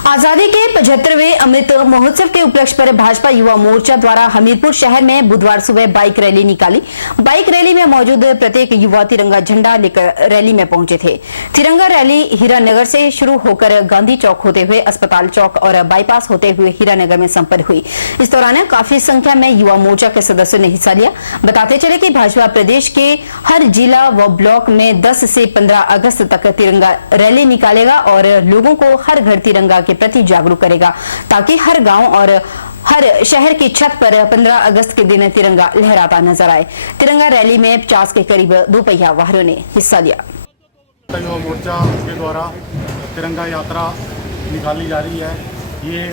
आजादी के 75वें अमृत महोत्सव के उपलक्ष्य पर भाजपा युवा मोर्चा द्वारा हमीरपुर शहर में बुधवार सुबह बाइक रैली निकाली। बाइक रैली में मौजूद प्रत्येक युवा तिरंगा झंडा लेकर रैली में पहुंचे थे। तिरंगा रैली हीरानगर से शुरू होकर गांधी चौक होते हुए अस्पताल चौक और बाईपास होते हुए हीरानगर में संपन्न हुई। इस दौरान काफी संख्या में युवा मोर्चा के सदस्यों ने हिस्सा लिया। बताते चले कि भाजपा प्रदेश के हर जिला व ब्लॉक में 10 से 15 अगस्त तक तिरंगा रैली निकालेगा और लोगों को हर घर तिरंगा के प्रति जागरूक करेगा, ताकि हर गांव और हर शहर की छत पर 15 अगस्त के दिन तिरंगा लहराता नजर आए। तिरंगा रैली में 50 के करीब दोपहिया वाहनों ने हिस्सा लिया। युवा मोर्चा के द्वारा तिरंगा यात्रा निकाली जा रही है। ये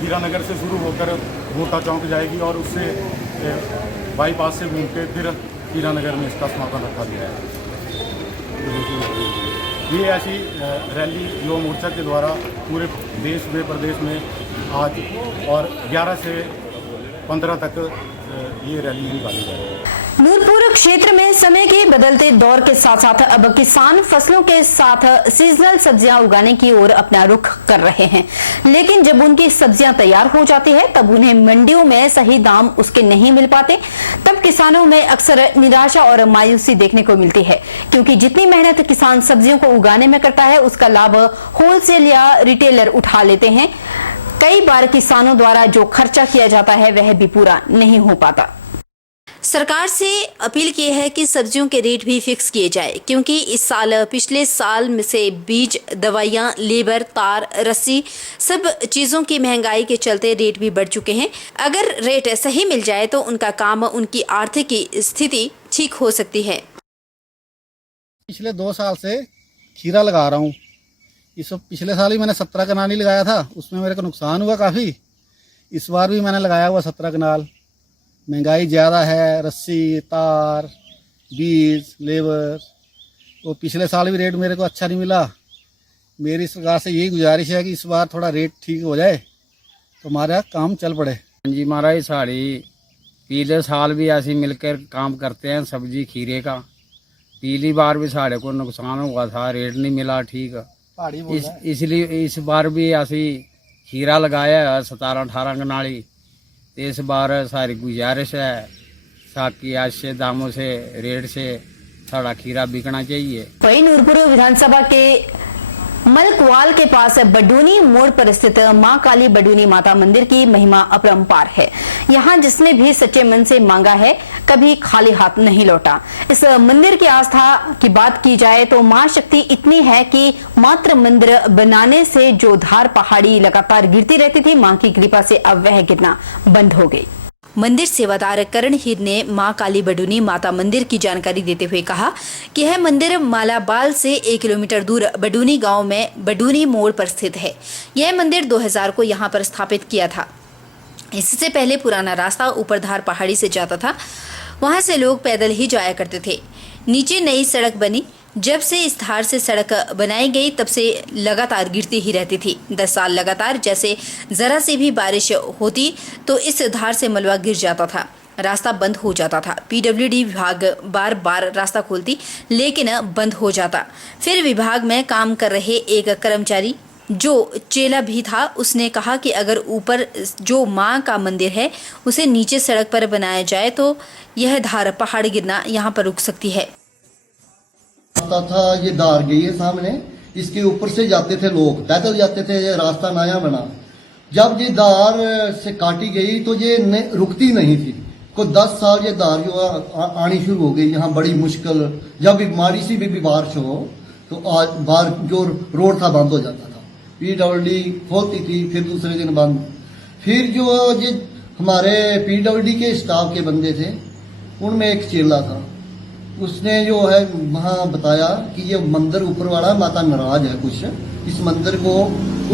हीरानगर से शुरू होकर मोटा चौक जाएगी और उससे बाईपास से घूम के फिर हीरानगर में इसका समापन रखा गया है। ये ऐसी रैली युवा मोर्चा के द्वारा पूरे देश में प्रदेश में आज और 11 से 15 तक ये रैली निकाली जा रही है। नूरपुर क्षेत्र में समय के बदलते दौर के साथ साथ अब किसान फसलों के साथ सीजनल सब्जियां उगाने की ओर अपना रुख कर रहे हैं, लेकिन जब उनकी सब्जियां तैयार हो जाती है तब उन्हें मंडियों में सही दाम उसके नहीं मिल पाते। तब किसानों में अक्सर निराशा और मायूसी देखने को मिलती है, क्योंकि जितनी मेहनत किसान सब्जियों को उगाने में करता है उसका लाभ होलसेल या रिटेलर उठा लेते हैं। कई बार किसानों द्वारा जो खर्चा किया जाता है वह भी पूरा नहीं हो पाता। सरकार से अपील की है कि सब्जियों के रेट भी फिक्स किए जाए, क्योंकि इस साल पिछले साल में से बीज, दवाइयां, लेबर, तार, रस्सी सब चीजों की महंगाई के चलते रेट भी बढ़ चुके हैं। अगर रेट सही मिल जाए तो उनका काम, उनकी आर्थिक स्थिति ठीक हो सकती है। पिछले 2 साल से खीरा लगा रहा हूँ। पिछले साल ही मैंने 17 कनाल ही लगाया था, उसमें मेरे को नुकसान हुआ काफ़ी। इस बार भी मैंने लगाया हुआ 17 कनाल। महंगाई ज़्यादा है, रस्सी, तार, बीज, लेबर, तो पिछले साल भी रेट मेरे को अच्छा नहीं मिला। मेरी सरकार से यही गुजारिश है कि इस बार थोड़ा रेट ठीक हो जाए तो हमारा काम चल पड़े। जी महाराज, साड़ी पिछले साल भी ऐसे मिलकर काम करते हैं सब्जी खीरे का। पिछली बार भी साढ़े को नुकसान हुआ था, रेट नहीं मिला ठीक। इसलिए इस बार भी ऐसी खीरा लगाया है 17-18 कनाली। इस बार सारी गुजारिश है ताकि अच्छे दामों से, रेट से सारा खीरा बिकना चाहिए। वहीं नूरपुर विधानसभा के मलकवाल के पास बडूनी मोड़ पर स्थित मां काली बडूनी माता मंदिर की महिमा अपरंपार है। यहाँ जिसने भी सच्चे मन से मांगा है कभी खाली हाथ नहीं लौटा। इस मंदिर की आस्था की बात की जाए तो मां शक्ति इतनी है कि मात्र मंदिर बनाने से जो धार पहाड़ी लगातार गिरती रहती थी, मां की कृपा से अब वह गिरना बंद हो गई। मंदिर सेवादार करण हीर ने मां काली बडूनी माता मंदिर की जानकारी देते हुए कहा कि यह मंदिर मालाबाल से 1 किलोमीटर दूर बडूनी गांव में बडूनी मोड़ पर स्थित है। यह मंदिर 2000 को यहां पर स्थापित किया था। इससे पहले पुराना रास्ता ऊपरधार पहाड़ी से जाता था, वहां से लोग पैदल ही जाया करते थे। नीचे नई सड़क बनी। जब से इस धार से सड़क बनाई गई तब से लगातार गिरती ही रहती थी। 10 साल लगातार जैसे जरा सी भी बारिश होती तो इस धार से मलबा गिर जाता था, रास्ता बंद हो जाता था। पीडब्ल्यूडी विभाग बार बार रास्ता खोलती लेकिन बंद हो जाता। फिर विभाग में काम कर रहे एक कर्मचारी जो चेला भी था, उसने कहा कि अगर ऊपर जो माँ का मंदिर है उसे नीचे सड़क पर बनाया जाए तो यह धार पहाड़ गिरना यहाँ पर रुक सकती है। था ये धार गई है सामने, इसके ऊपर से जाते थे लोग, पैदल जाते थे, ये रास्ता नया बना। जब ये धार से काटी गई तो ये रुकती नहीं थी। को 10 साल ये धार जो आनी शुरू हो गई यहाँ, बड़ी मुश्किल। जब भी माड़ी सी भी बारिश हो तो आज बाहर जो रोड था बंद हो जाता था। पीडब्ल्यूडी खोलती थी, फिर दूसरे दिन बंद। फिर जो ये हमारे पीडब्ल्यूडी के स्टाफ के बंदे थे, उनमें एक चेला था, उसने जो है वहाँ बताया कि ये मंदिर ऊपर वाला माता नाराज है कुछ, इस मंदिर को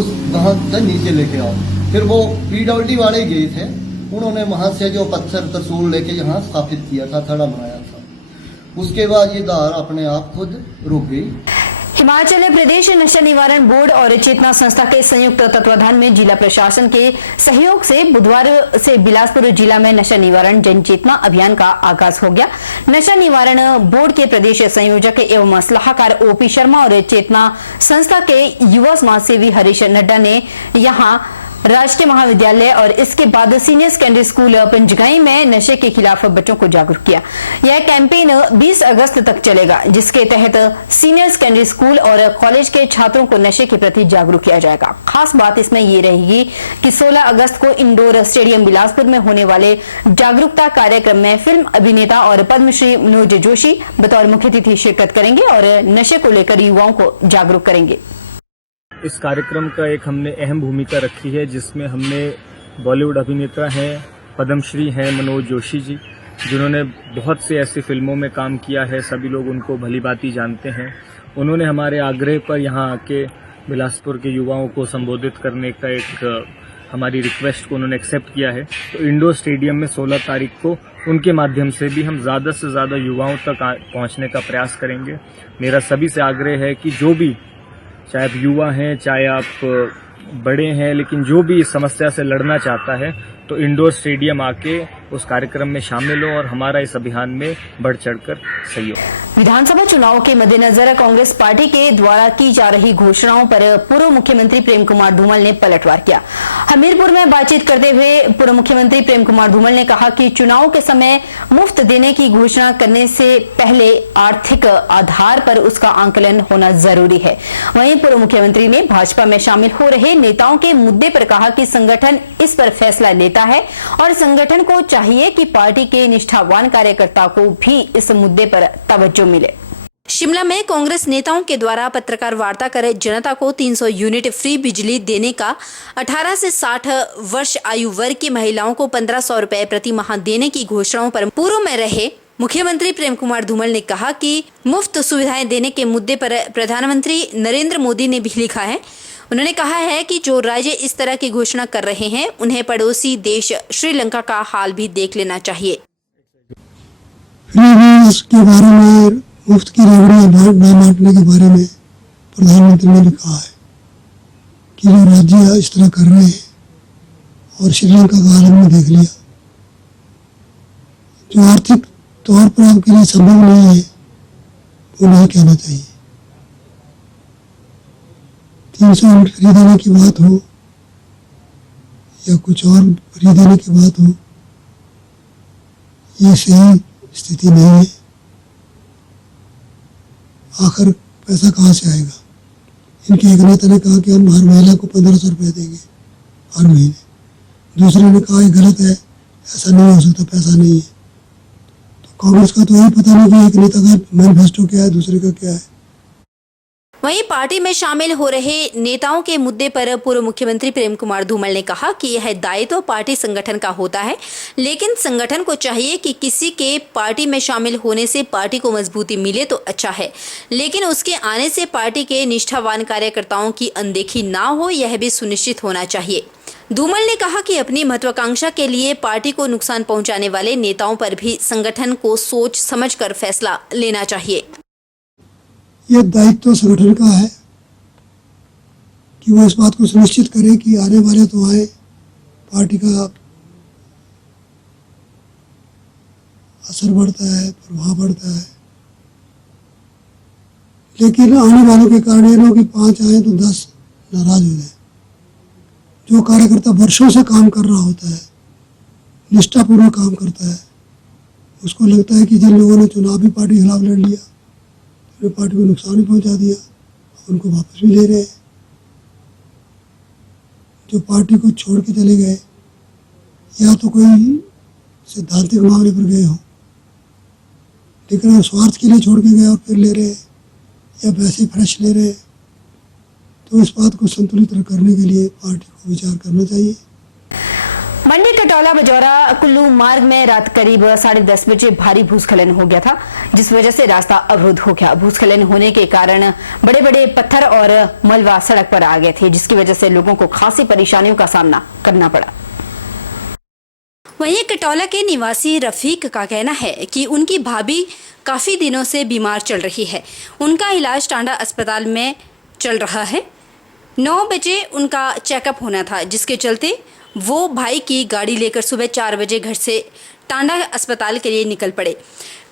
उस वहाँ से नीचे लेके आओ। फिर वो पीडब्ल्यूडी वाले गए थे, उन्होंने वहाँ से जो पत्थर तरसूल लेके यहाँ स्थापित किया था, थड़ा बनाया था। उसके बाद ये धार अपने आप खुद रुक गई। हिमाचल प्रदेश नशा निवारण बोर्ड और चेतना संस्था के संयुक्त तत्वाधान में जिला प्रशासन के सहयोग से बुधवार से बिलासपुर जिला में नशा निवारण जन चेतना अभियान का आगाज हो गया। नशा निवारण बोर्ड के प्रदेश संयोजक एवं सलाहकार ओपी शर्मा और चेतना संस्था के युवा समाज सेवी हरीश नड्डा ने यहां राष्ट्रीय महाविद्यालय और इसके बाद सीनियर सेकेंडरी स्कूल पंजगाई में नशे के खिलाफ बच्चों को जागरूक किया। यह कैंपेन 20 अगस्त तक चलेगा, जिसके तहत सीनियर सेकेंडरी स्कूल और कॉलेज के छात्रों को नशे के प्रति जागरूक किया जाएगा। खास बात इसमें ये रहेगी कि 16 अगस्त को इंडोर स्टेडियम बिलासपुर में होने वाले जागरूकता कार्यक्रम में फिल्म अभिनेता और पद्मश्री मनोज जोशी बतौर मुख्य अतिथि शिरकत करेंगे और नशे को लेकर युवाओं को जागरूक करेंगे। इस कार्यक्रम का एक हमने अहम भूमिका रखी है, जिसमें हमने बॉलीवुड अभिनेता हैं, पद्मश्री हैं मनोज जोशी जी, जिन्होंने बहुत सी ऐसी फिल्मों में काम किया है, सभी लोग उनको भलीभांति जानते हैं। उन्होंने हमारे आग्रह पर यहाँ आके बिलासपुर के युवाओं को संबोधित करने का एक हमारी रिक्वेस्ट को उन्होंने एक्सेप्ट किया है। तो इंडोर स्टेडियम में 16 तारीख को उनके माध्यम से भी हम ज़्यादा से ज़्यादा युवाओं तक पहुँचने का प्रयास करेंगे। मेरा सभी से आग्रह है कि जो भी, चाहे आप युवा हैं, चाहे आप बड़े हैं, लेकिन जो भी इस समस्या से लड़ना चाहता है तो इंडोर स्टेडियम आके उस कार्यक्रम में शामिल हो और हमारा इस अभियान में बढ़ चढ़कर सहयोग। विधानसभा चुनाव के मद्देनजर कांग्रेस पार्टी के द्वारा की जा रही घोषणाओं पर पूर्व मुख्यमंत्री प्रेम कुमार धूमल ने पलटवार किया। हमीरपुर में बातचीत करते हुए पूर्व मुख्यमंत्री प्रेम कुमार धूमल ने कहा कि चुनाव के समय मुफ्त देने की घोषणा करने से पहले आर्थिक आधार पर उसका आंकलन होना जरूरी है। वहीं पूर्व मुख्यमंत्री ने भाजपा में शामिल हो रहे नेताओं के मुद्दे पर कहा कि संगठन इस पर फैसला लेता है और संगठन को चाहिए कि पार्टी के निष्ठावान कार्यकर्ता को भी इस मुद्दे पर तवज्जो मिले। शिमला में कांग्रेस नेताओं के द्वारा पत्रकार वार्ता कर जनता को 300 यूनिट फ्री बिजली देने का, 18 से 60 वर्ष आयु वर्ग की महिलाओं को 1500 रुपए प्रति माह देने की घोषणाओं पर पूर्व में रहे मुख्यमंत्री प्रेम कुमार धूमल ने कहा कि मुफ्त सुविधाएं देने के मुद्दे पर प्रधानमंत्री नरेंद्र मोदी ने भी लिखा है। उन्होंने कहा है कि जो राज्य इस तरह की घोषणा कर रहे हैं उन्हें पड़ोसी देश श्रीलंका का हाल भी देख लेना चाहिए। के बारे में, मुफ्त की रेवड़ियां न बांटने के बारे में प्रधानमंत्री ने भी कहा है कि जो राज्य इस तरह कर रहे हैं और श्रीलंका का हाल हमने देख लिया। जो आर्थिक तौर पर आपके लिए संभव नहीं है वो नहीं कहना चाहिए। 300 यूनिट फ्री देने की बात हो या कुछ और फ्री देने की बात हो, ये सही स्थिति नहीं है। आखिर पैसा कहाँ से आएगा? इनके एक नेता ने कहा कि हम हर महिला को 1500 रुपये देंगे हर महीने। दूसरे ने कहा ये गलत है, ऐसा नहीं हो सकता, पैसा नहीं है। तो कांग्रेस का तो यही पता नहीं कि एक नेता का मैनिफेस्टो क्या है, दूसरे का क्या है। वहीं पार्टी में शामिल हो रहे नेताओं के मुद्दे पर पूर्व मुख्यमंत्री प्रेम कुमार धूमल ने कहा कि यह दायित्व पार्टी संगठन का होता है, लेकिन संगठन को चाहिए कि किसी के पार्टी में शामिल होने से पार्टी को मजबूती मिले तो अच्छा है, लेकिन उसके आने से पार्टी के निष्ठावान कार्यकर्ताओं की अनदेखी ना हो, यह भी सुनिश्चित होना चाहिए। धूमल ने कहा कि अपनी महत्वाकांक्षा के लिए पार्टी को नुकसान पहुंचाने वाले नेताओं पर भी संगठन को सोच समझकर फैसला लेना चाहिए। यह दायित्व संगठन का है कि वो इस बात को सुनिश्चित करे कि आने वाले तो आए, पार्टी का असर बढ़ता है, प्रभाव बढ़ता है, लेकिन आने वालों के कारण ये ना कि 5 आए तो 10 नाराज हो जाए। जो कार्यकर्ता वर्षों से काम कर रहा होता है, निष्ठापूर्वक काम करता है, उसको लगता है कि जिन लोगों ने चुनाव भी पार्टी के खिलाफ लड़ लिया, तो पार्टी को नुकसान भी पहुंचा दिया, उनको वापस भी ले रहे हैं। जो पार्टी को छोड़ के चले गए या तो कोई सिद्धांतिक मामले पर गए हों, लेकिन वो स्वार्थ के लिए छोड़ के गए और फिर ले रहे हैं या वैसे फ्रेश ले रहे हैं, तो इस बात को संतुलित करने के लिए पार्टी को विचार करना चाहिए। मंडी कटौला बजौरा कुल्लू मार्ग में रात करीब 10:30 बजे भारी भूस्खलन हो गया था, जिस वजह से रास्ता अवरुद्ध हो गया। भूस्खलन होने के कारण बड़े बड़े पत्थर और मलबा सड़क पर आ गए थे, जिसकी वजह से लोगों को खासी परेशानियों का सामना करना पड़ा। वहीं कटौला के निवासी रफीक का कहना है कि उनकी भाभी काफ़ी दिनों से बीमार चल रही है। उनका इलाज टांडा अस्पताल में चल रहा है। 9 बजे उनका चेकअप होना था, जिसके चलते वो भाई की गाड़ी लेकर सुबह 4 बजे घर से टांडा अस्पताल के लिए निकल पड़े।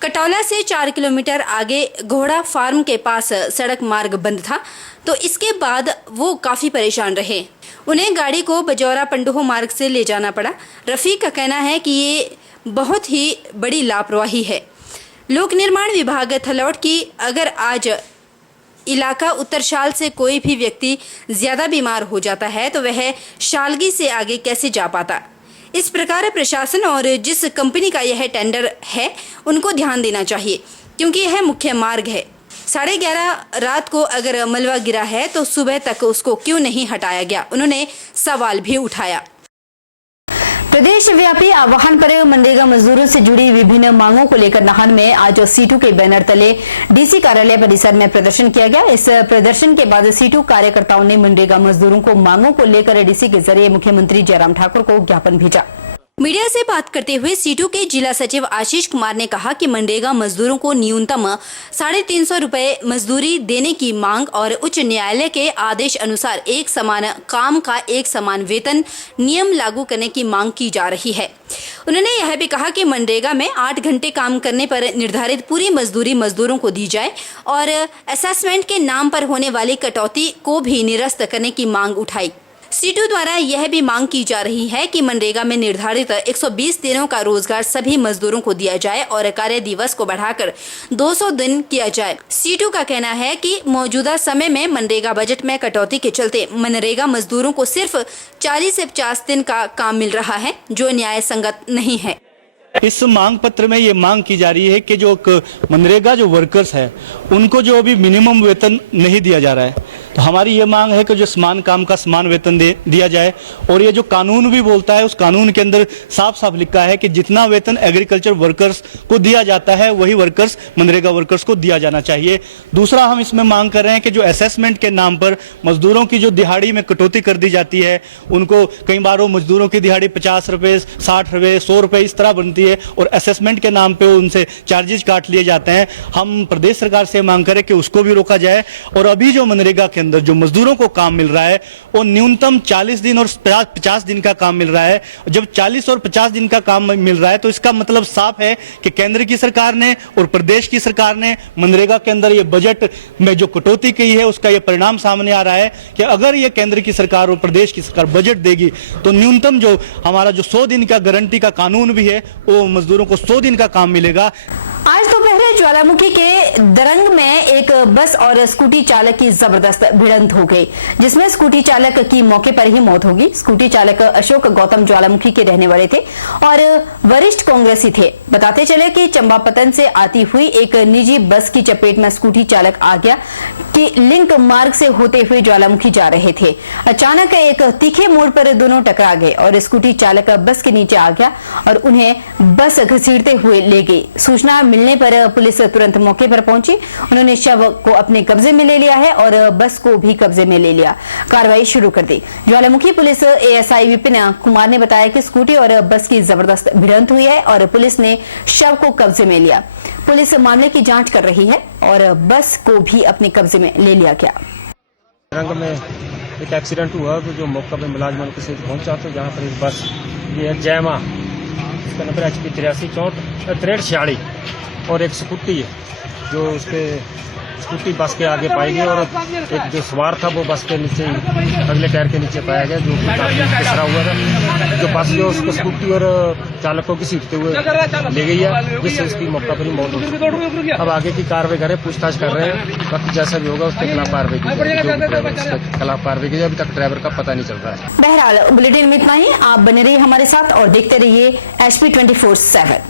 कटौला से 4 किलोमीटर आगे घोड़ा फार्म के पास सड़क मार्ग बंद था, तो इसके बाद वो काफ़ी परेशान रहे। उन्हें गाड़ी को बजौरा पंडोह मार्ग से ले जाना पड़ा। रफ़ीक का कहना है कि ये बहुत ही बड़ी लापरवाही है। लोक निर्माण विभाग थलौट की अगर आज इलाका उत्तर शाल से कोई भी व्यक्ति ज़्यादा बीमार हो जाता है तो वह शालगी से आगे कैसे जा पाता। इस प्रकार प्रशासन और जिस कंपनी का यह टेंडर है उनको ध्यान देना चाहिए, क्योंकि यह मुख्य मार्ग है। 11:30 रात को अगर मलबा गिरा है तो सुबह तक उसको क्यों नहीं हटाया गया, उन्होंने सवाल भी उठाया। प्रदेश व्यापी आह्वान पर मनरेगा मजदूरों से जुड़ी विभिन्न मांगों को लेकर नाहन में आज सीटू के बैनर तले डीसी कार्यालय परिसर में प्रदर्शन किया गया। इस प्रदर्शन के बाद सीटू कार्यकर्ताओं ने मनरेगा मजदूरों को मांगों को लेकर डीसी के जरिए मुख्यमंत्री जयराम ठाकुर को ज्ञापन भेजा। मीडिया से बात करते हुए सीटू के जिला सचिव आशीष कुमार ने कहा कि मनरेगा मजदूरों को न्यूनतम 350 रुपए मजदूरी देने की मांग और उच्च न्यायालय के आदेश अनुसार एक समान काम का एक समान वेतन नियम लागू करने की मांग की जा रही है। उन्होंने यह भी कहा कि मनरेगा में 8 घंटे काम करने पर निर्धारित पूरी मजदूरी मजदूरों को दी जाए और असेसमेंट के नाम पर होने वाली कटौती को भी निरस्त करने की मांग उठाई। सीटू द्वारा यह भी मांग की जा रही है कि मनरेगा में निर्धारित 120 दिनों का रोजगार सभी मजदूरों को दिया जाए और कार्य दिवस को बढ़ाकर 200 दिन किया जाए। सीटू का कहना है कि मौजूदा समय में मनरेगा बजट में कटौती के चलते मनरेगा मजदूरों को सिर्फ 40 से 50 दिन का काम मिल रहा है, जो न्याय संगत नहीं है। इस मांग पत्र में ये मांग की जा रही है कि जो मनरेगा जो वर्कर्स है उनको जो अभी मिनिमम वेतन नहीं दिया जा रहा है, तो हमारी ये मांग है कि जो समान काम का समान वेतन दिया जाए। और ये जो कानून भी बोलता है उस कानून के अंदर साफ साफ लिखा है कि जितना वेतन एग्रीकल्चर वर्कर्स को दिया जाता है वही वर्कर्स मनरेगा वर्कर्स को दिया जाना चाहिए। दूसरा हम इसमें मांग कर रहे हैं कि जो असेसमेंट के नाम पर मजदूरों की जो दिहाड़ी में कटौती कर दी जाती है, उनको कई बार वो मजदूरों की दिहाड़ी 50 रुपये 60 रुपये 100 रुपये इस तरह बनती है और असेसमेंट के नाम पे उनसे चार्जेस काट लिए जाते हैं। हम प्रदेश सरकार से मांग करें कि उसको भी रोका जाए। और अभी जो मनरेगा के अंदर जो मजदूरों को काम मिल रहा है वो न्यूनतम 40 दिन और 50 दिन का काम मिल रहा है। जब 40 और 50 दिन का काम मिल रहा है तो इसका मतलब साफ है कि केंद्र की सरकार ने और प्रदेश की सरकार ने मनरेगा के अंदर ये बजट में जो कटौती की है उसका ये परिणाम सामने आ रहा है कि अगर ये केंद्र की सरकार और प्रदेश की सरकार बजट देगी तो न्यूनतम जो हमारा जो 100 दिन का गारंटी का कानून भी है वो मजदूरों को 100 दिन का काम मिलेगा। आज दोपहर ज्वालामुखी के दरंग में एक बस और स्कूटी चालक की जबरदस्त भिड़ंत हो गई, जिसमें स्कूटी चालक की मौके पर ही मौत होगी। स्कूटी चालक अशोक गौतम ज्वालामुखी के रहने वाले थे और वरिष्ठ कांग्रेसी थे। बताते चले कि चंपापतन से आती हुई एक निजी बस की चपेट में स्कूटी चालक आ गया कि लिंक मार्ग से होते हुए ज्वालामुखी जा रहे थे। अचानक एक तीखे मोड़ पर दोनों टकरा गए और स्कूटी चालक बस के नीचे आ गया और उन्हें बस घसीटते हुए ले गई। सूचना मिलने पर पुलिस तुरंत मौके पर पहुंची। उन्होंने शव को अपने कब्जे में ले लिया है और बस को भी कब्जे में ले लिया। कार्रवाई शुरू कर दी। ज्वालामुखी पुलिस एएसआई विपिन कुमार ने बताया कि स्कूटी और बस की जबरदस्त भिड़ंत हुई है और पुलिस ने शव को कब्जे में लिया। पुलिस मामले की जांच कर रही है और बस को भी अपने कब्जे में ले लिया गया। रंग में एक एक्सीडेंट हुआ तो जो मौका पे मुलाजमान के साथ पहुंचा तो जहाँ पर एक बस ये है जयमा, इसका नंबर HP 8364 और एक स्कूटी है जो उसके स्कूटी बस के आगे पाई गई और एक जो सवार था वो बस के नीचे अगले टायर के नीचे पाया गया, जो काफी खसरा हुआ था। जो बस जो उसको स्कूटी और चालकों की सीटते हुए ले गई है, जिससे उसकी मौका पर ही मौत हो गई। अब आगे की कार्रवाई करें, पूछताछ कर रहे हैं, बाकी जैसा भी होगा उसके खिलाफ कार्रवाई की जाएगी। अभी तक ड्राइवर का पता नहीं चल रहा है। बहरहाल बुलेटिन में इतना ही। आप बने रहिए हमारे साथ और देखते रहिए HP 24/7।